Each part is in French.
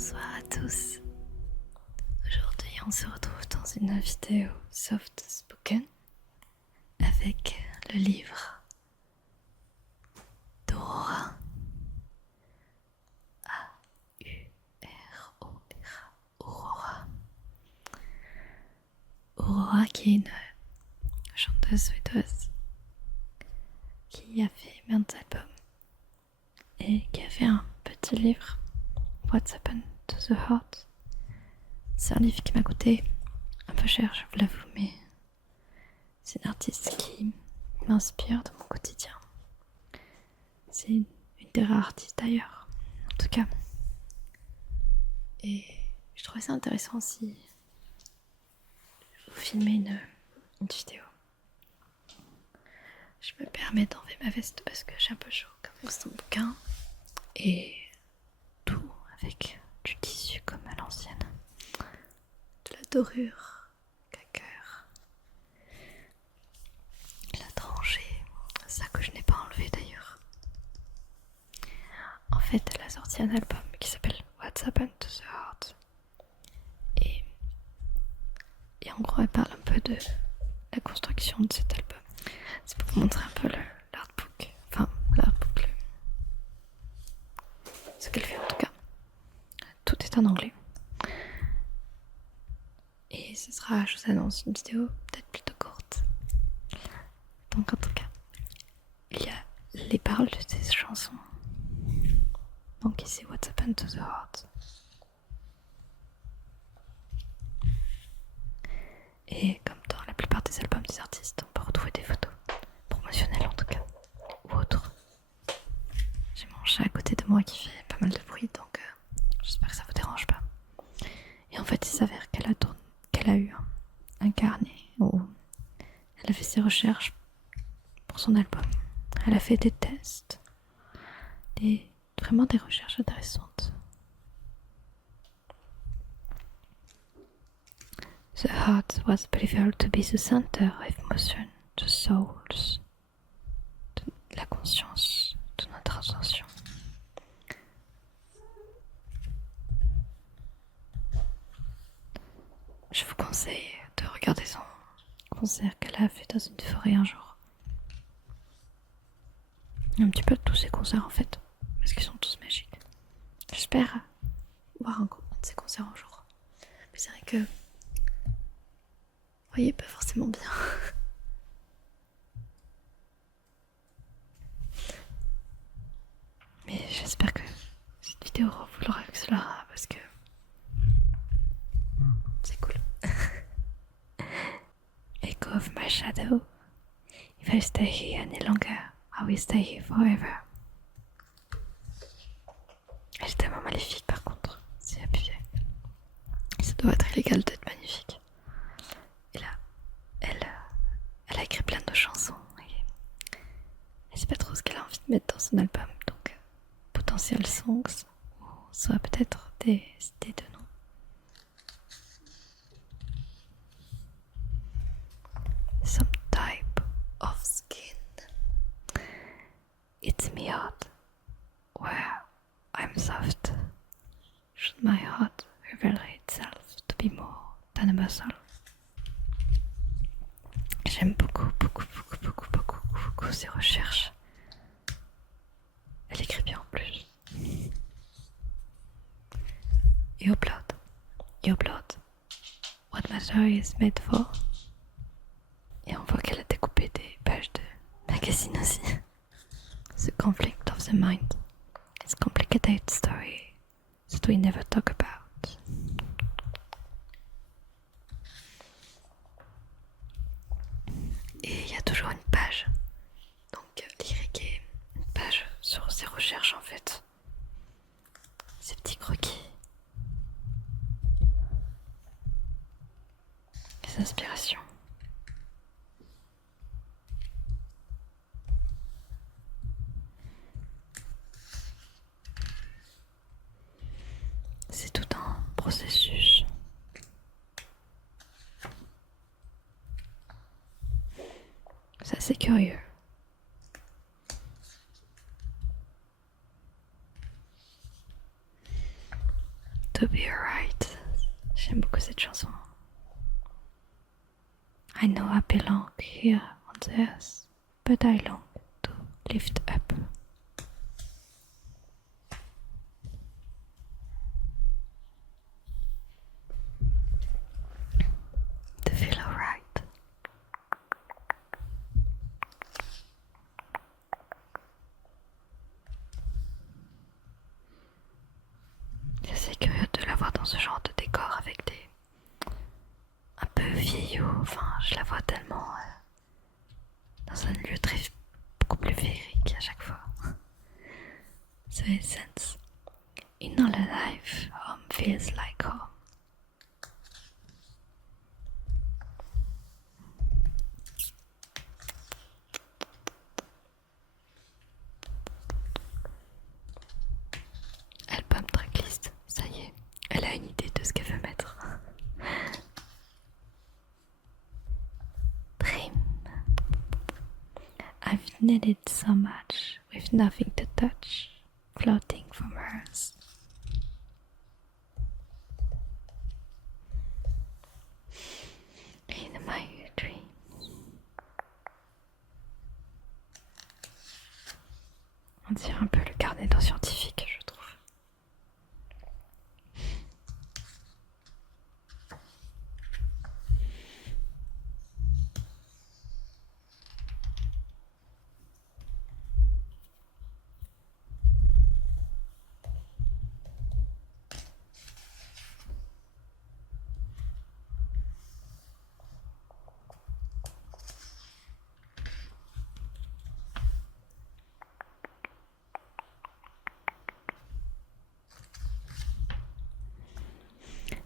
Bonsoir à tous. Aujourd'hui, on se retrouve dans une vidéo soft spoken avec le livre d'Aurora. A-U-R-O-R-A. Aurora. Aurora qui est une chanteuse suédoise qui a fait maints albums et qui a fait un petit livre, What's Happened to the Heart. C'est un livre qui m'a coûté un peu cher, je vous l'avoue, mais c'est une artiste qui m'inspire dans mon quotidien. C'est une des rares artistes d'ailleurs, en tout cas. Et je trouvais ça intéressant si je vous filmais une vidéo. Je me permets d'enlever ma veste parce que j'ai un peu chaud, comme c'est un bouquin. Et tout avec du tissu comme à l'ancienne. De la dorure, cœur. La tranchée, ça que je n'ai pas enlevé d'ailleurs. En fait, elle a sorti un album qui s'appelle What's Happened to the Heart. Et en gros, elle parle un peu de la construction de cet album. C'est pour vous montrer un peu l'artbook. Enfin, l'artbook, ce qu'elle fait en tout cas. Tout est en anglais. Et ce sera, je vous annonce, une vidéo peut-être plutôt courte. Donc en tout cas, il y a les paroles de ces chansons. Donc ici, What's Happened to the Heart. Et comme dans la plupart des albums des artistes, on peut retrouver des photos promotionnelles en tout cas, ou autres. J'ai mon chat à côté de moi qui fait pas mal de bruit, donc j'espère que ça vous dérange pas. Et en fait, il s'avère qu'elle a eu un carnet où elle a fait ses recherches pour son album. Elle a fait des tests, vraiment des recherches intéressantes. The heart was believed to be the center of motion, the souls, de la conscience de notre ascension. Je vous conseille de regarder son concert qu'elle a fait dans une forêt un jour. Un petit peu de tous ses concerts en fait, parce qu'ils sont tous magiques. J'espère voir un de ses concerts un jour. Mais c'est vrai que vous voyez pas forcément bien. Mais j'espère que cette vidéo vous l'aura accélérera parce que c'est cool. Echo of my shadow. If I stay here any longer, I will stay here forever. Elle est tellement magnifique par contre, c'est appuyé. Ça doit être illégal d'être magnifique. Et là, elle a écrit plein de chansons. Et elle sait pas trop ce qu'elle a envie de mettre dans son album. Donc, potentiel songs, ou soit peut-être des idées de noms. Some type of skin. It's me hot. Where I'm soft. Should my heart reveal itself to be more than a muscle? J'aime beaucoup ses recherches. Elle écrit bien en plus. Your blood, what matter is made for. Et on voit qu'elle a découpé des pages de magazine aussi. The conflict of the mind is a complicated story that we never talk about. Et il y a toujours une page, donc lyrique et une page sur ses recherches en fait. Ces petits croquis. Les inspirations. C'est tout un processus. C'est assez curieux. To be alright. J'aime beaucoup cette chanson. I know I belong here on the earth, but I long to lift up. To feel alright. C'est assez curieux de la voir dans ce genre de décor avec des un peu vieillot, enfin je la vois tellement dans un lieu beaucoup plus féerique à chaque fois. So in a sense, in all life, home feels like home. Album tracklist, ça y est, elle a une idée de ce qu'elle veut mettre. Dream. I've needed so much with nothing to touch, floating from hers. In my dreams. On dirait un peu le carnet d'un scientifique, je trouve.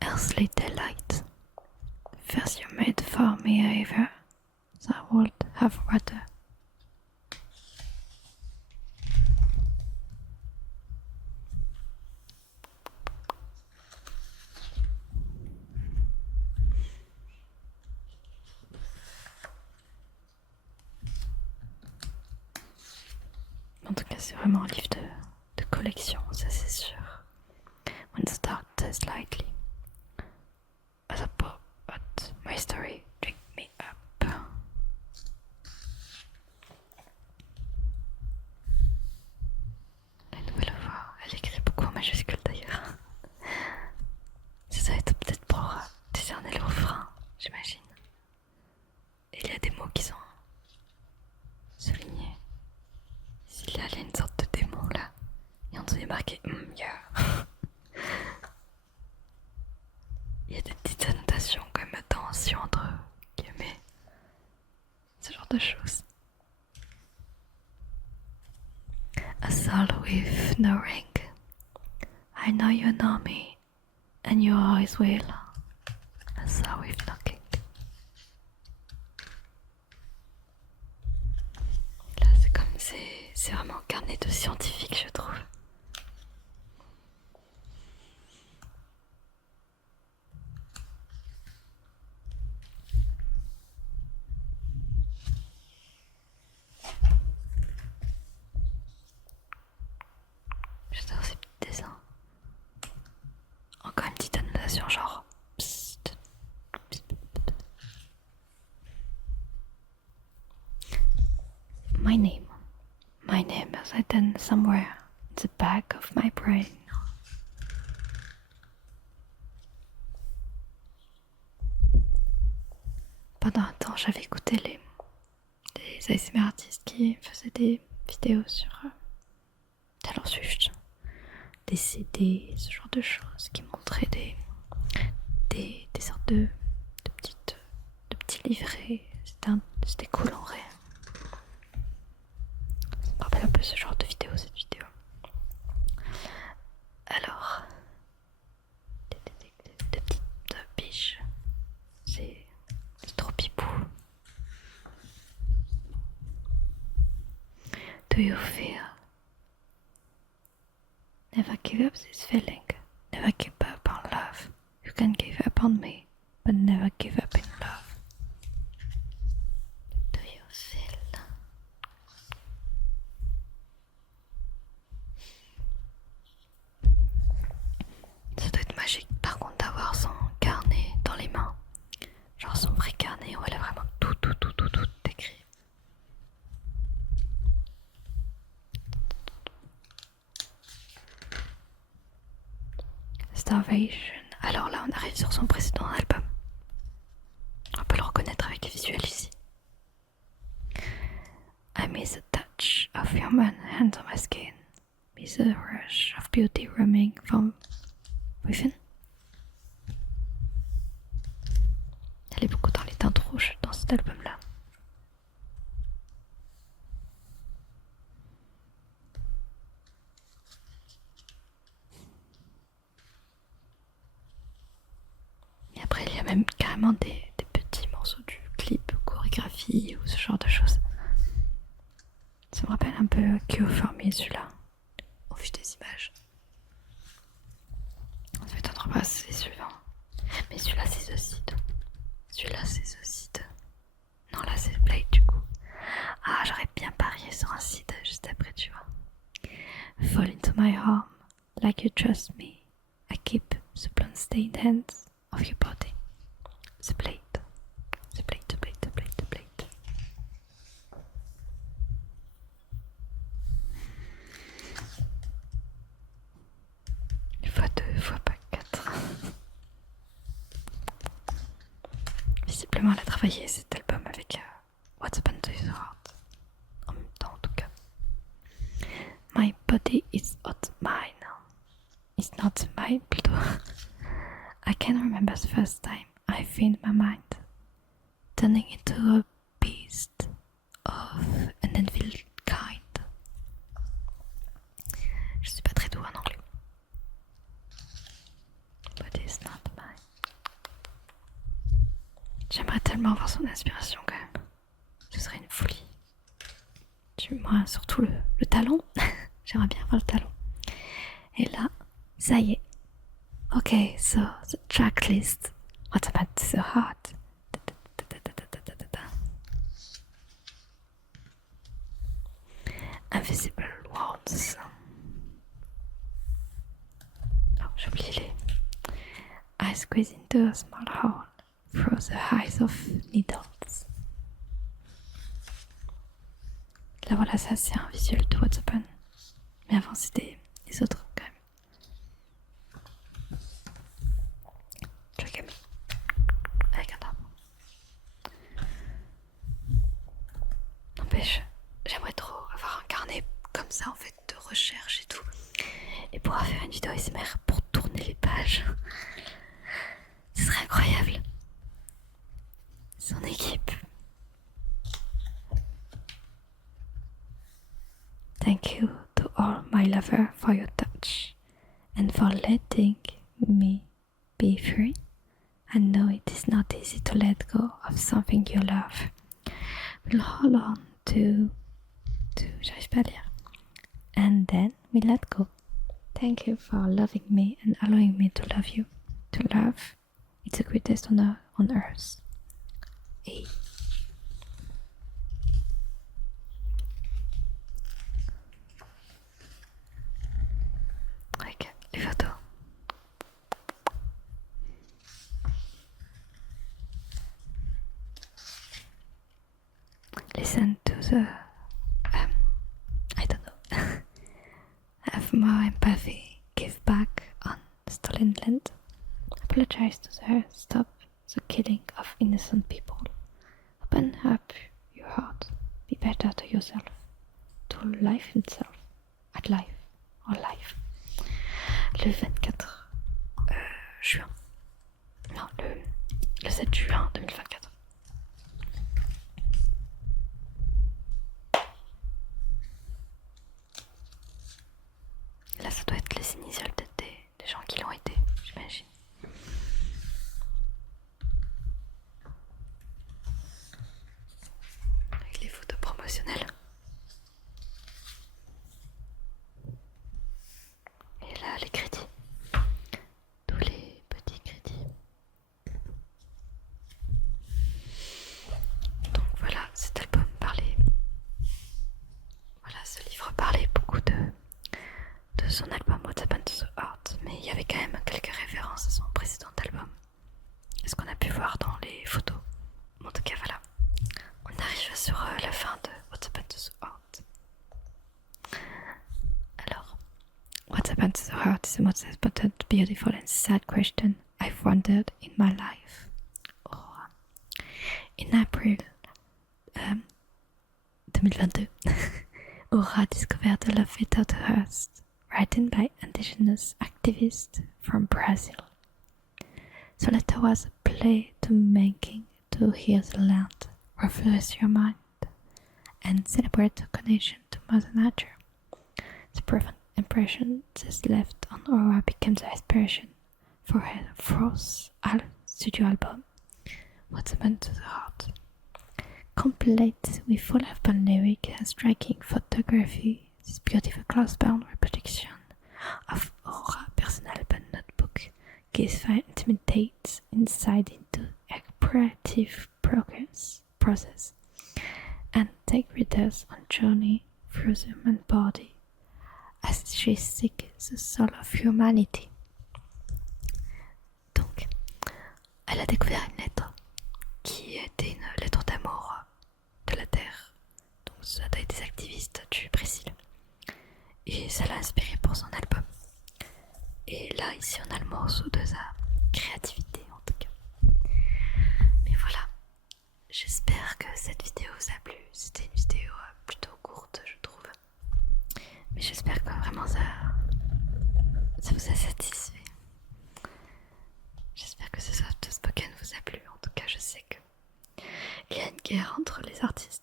Earthly delight. First you made for me ever, the world have water. En tout cas, c'est vraiment un livre de collection, ça c'est sûr. When the dark tastes lightly. As a pop at my story, drink me up. La nouvelle voix, elle écrit beaucoup en majuscule d'ailleurs. Ça doit être peut-être pour décerner le refrain, j'imagine. Et il y a des mots qui sont soulignés. S'il y a une sorte de démon là, et en dessous il y a marqué yeah. Il y a des petites annotations comme attention entre guillemets, ce genre de choses. A soul with no ring. I know you know me, and you always will. A soul with no king. Là, c'est comme c'est vraiment un carnet de scientifique, je trouve. J'adore ces petits dessins. Encore une petite annotation genre psst, psst, psst. My name is hidden somewhere in the back of my brain. Pendant un temps, j'avais écouté les ASMR artistes qui faisaient des vidéos sur Taylor Swift, des CD, ce genre de choses, qui montraient des sortes de petits livrets. C'était cool en vrai. Ça me rappelle un peu ce genre de vidéo, cette vidéo. Alors, des petites biches, c'est trop pipou. Do you feel? Never give up this feeling. Never give up on love. You can give up on me, but never give up in love. Do you feel? Ça doit être magique par contre d'avoir son carnet dans les mains. Genre son vrai carnet où elle a vraiment tout écrit. Starvation. Alors là on arrive sur son précédent album. On peut le reconnaître avec les visuels ici. I miss the touch of human hands on my skin. Miss the rush of beauty running from within. Elle est beaucoup dans les teintes rouges dans cet album-là. Et après, il y a même carrément des petits morceaux du clip, chorégraphie ou ce genre de choses. Ça me rappelle un peu Kyo Formé celui-là, au vu des images. Ça m'étonnera pas, c'est suivant. Mais celui-là, c'est The Seed. Celui-là, c'est The Seed. Non, là, c'est Blade du coup. Ah, j'aurais bien parié sur un Seed juste après, tu vois. Fall into my arm, like you trust me. I keep the blood-stained hands of your body. The Blade. The Blade, the Blade, the Blade, the Blade. Fois 2, fois pas 4. Visiblement, elle a travaillé cet album avec What's Happened to Your Heart. En même temps, en tout cas. My body is not mine. It's not mine, plutôt. I can remember the first time I feel my mind turning into a beast of an evil kind. Je suis pas très douée en anglais. But it's not mine. J'aimerais tellement avoir son inspiration quand même. Ce serait une folie. Moi, surtout le talon. J'aimerais bien avoir le talon. Et là, ça y est. Okay, so the track list. What about the heart? Invisible Words. Oh, j'ai oublié les. I squeeze into a small hole through the eyes of needles. Là voilà, ça c'est un visuel de What's Open. Mais avant c'était les autres quand même. Dragami. Avec un arbre. N'empêche, j'aimerais trop avoir un carnet comme ça en fait de recherche et tout. Et pouvoir faire une vidéo ASMR pour tourner les pages. Ce serait incroyable. Son équipe. Thank you to all my lovers for your touch and for letting me be free. I know it is not easy to let go of something you love. We'll hold on to j'arrive pas à lire. And then we let go. Thank you for loving me and allowing me to love you. To love, it's the greatest honor on earth. Et regarde les photos. Listen to the I don't know. Have more empathy. Give back on stolen land. Apologize to the earth. Stop the killing of innocent people. Open up your heart. Be better to yourself. To life itself. At life. Or life. Le 24 juin. Non, le 7 juin 2024. Là, ça doit être les initiales peut-être des gens qui l'ont été, j'imagine. Avec les photos promotionnelles. Et là, les crédits. Tous les petits crédits. says, but a beautiful and sad question I've wondered in my life. Aurora. In April 2022, Aurora discovered a love letter to us, written by indigenous activists from Brazil. The letter was a plea to making to heal the land, refresh your mind, and celebrate the connection to Mother Nature. The profound impression this left on Aurora became the inspiration for her fourth studio album, What's a Man to the Heart. Complete with full of fun lyric and striking photography, this beautiful glass-bound reproduction of Aurora's personal album notebook gives fine intimate insight into her creative process and take readers on journey through the human body as she seeks the soul of humanity. Donc, elle a découvert une lettre qui était une lettre d'amour de la Terre, donc ça a été des activistes du Brésil, et ça l'a inspiré pour son album. Et là, ici, on a le morceau de sa créativité, en tout cas. Mais voilà, j'espère que cette vidéo vous a plu. C'était une vidéo plutôt courte, je trouve. Mais j'espère que vraiment ça vous a satisfait. J'espère que ce soft spoken vous a plu. En tout cas, je sais que il y a une guerre entre les artistes,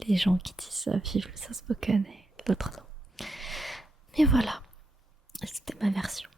les gens qui disent vivre le soft spoken et l'autre non. Mais voilà, c'était ma version.